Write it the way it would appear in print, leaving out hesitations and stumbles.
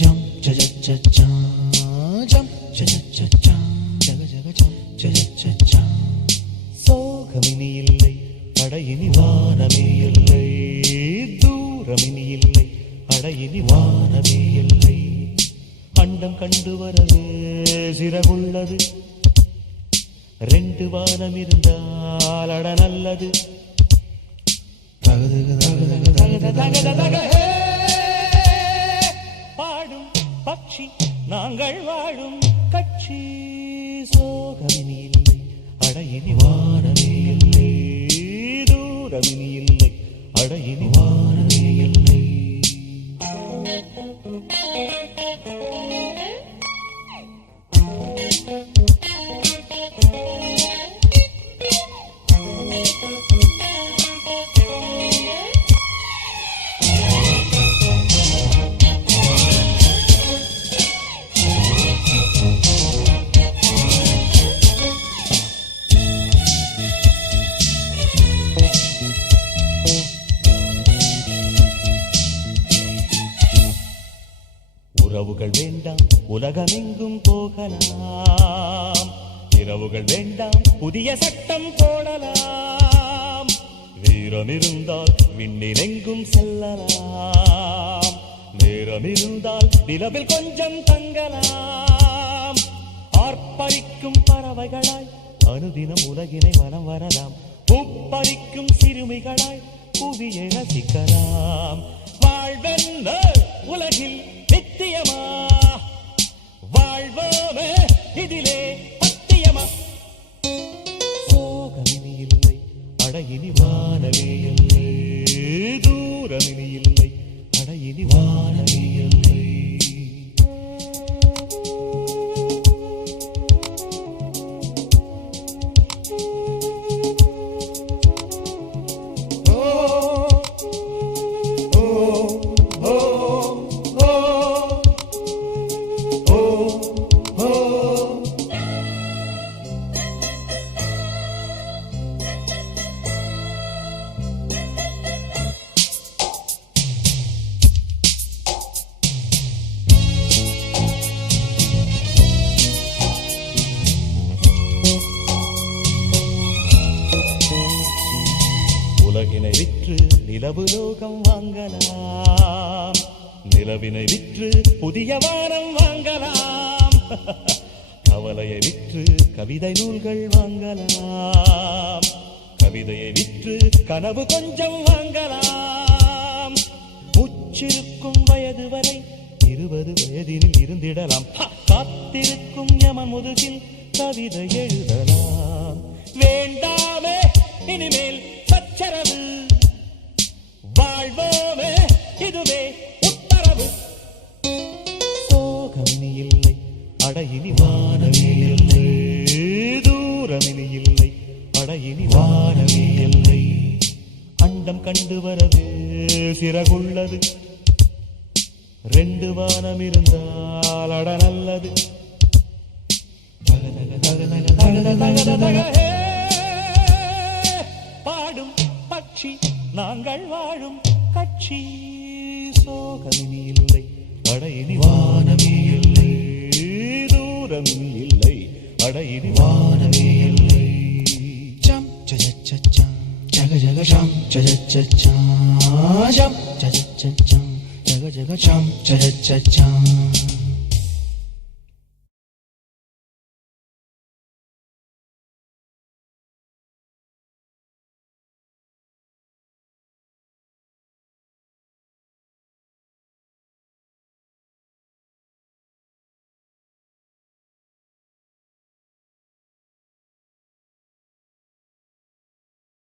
ஜம் ஜஜ ஜம் ஜம் ஜஜ ஜம் ஜக ஜக ஜம் ஜஜ ஜம். சோகமினி இல்லை அடையினி வானமே இல்லை, தூரமினி இல்லை அடையினி வானமே இல்லை. அண்டம் கண்டு வரவே சிறகுள்ளது, ரெண்டு வானம் இருந்தால் அட நல்லது. பாடும் பட்சி நாங்கள் வாழும் கட்சி. சோகமினி இல்லை அடையினி வானமே இல்லை, தூரமினி இல்லை அடையினி வானமே இல்லை. உறவுகள் வேண்டாம் உலகமெங்கும் போகலாம், இரவுகள் வேண்டாம் புதிய சட்டம் போடலாம். வீரம் இருந்தால் விண்ணிலெங்கும் செல்லலாம், நேரம் இருந்தால் நிலவில் கொஞ்சம் தங்கலாம். ஆர்ப்பரிக்கும் பறவைகளாய் அனுதினம் உலகினை வலம் வரலாம், பூப்பறிக்கும் சிறுமிகளாய் புவியை ரசிக்கலாம். வாழ்வென்ன உலகில் நித்தியமா, வாழ்வோமே இதிலே பத்தியமா. சோகமினி இல்லை அடையினி வானமே இல்லை, தூரமினி இல்லை அடையினி வானமே இல்லை. உலகினை விற்று நிலவு லோகம் வாங்கலாம், நிலவினை விற்று புதிய வானம் வாங்கலாம். கவலையை விற்று கவிதை நூல்கள் வாங்கலாம், கவிதையை விற்று கனவு கொஞ்சம் வாங்கலாம். உச்சிருக்கும் வயது வரை 20 வயதினில் இருந்திடலாம், காத்திருக்கும் யமன் முதுகில் கவிதை எழுதலாம். வேண்டாமே இனிமேல் சச்சரவு, வாழ்வோமே இதுவே உத்தரவு. சோகமினி இல்லை அடையினி வானமே இல்லை, தூரமினி இல்லை அடையினி வானமே இல்லை. அண்டம் கண்டு வரவே சிறகுள்ளது, ரெண்டு வானம் இருந்தால் அட நல்லது. பாடும் பட்சி நாங்கள் வாழும் கட்சி. சோகமினி இல்லை அடையினி வானமே இல்லை, தூரமினி இல்லை அடையினி வானமே இல்லை. ஜம் ஜஜ ஜம் ஜக ஜக ஜம் ஜஜ ஜம் ஜம் ஜஜ ஜம் ஜக ஜக ஜம் ஜஜ ஜம்.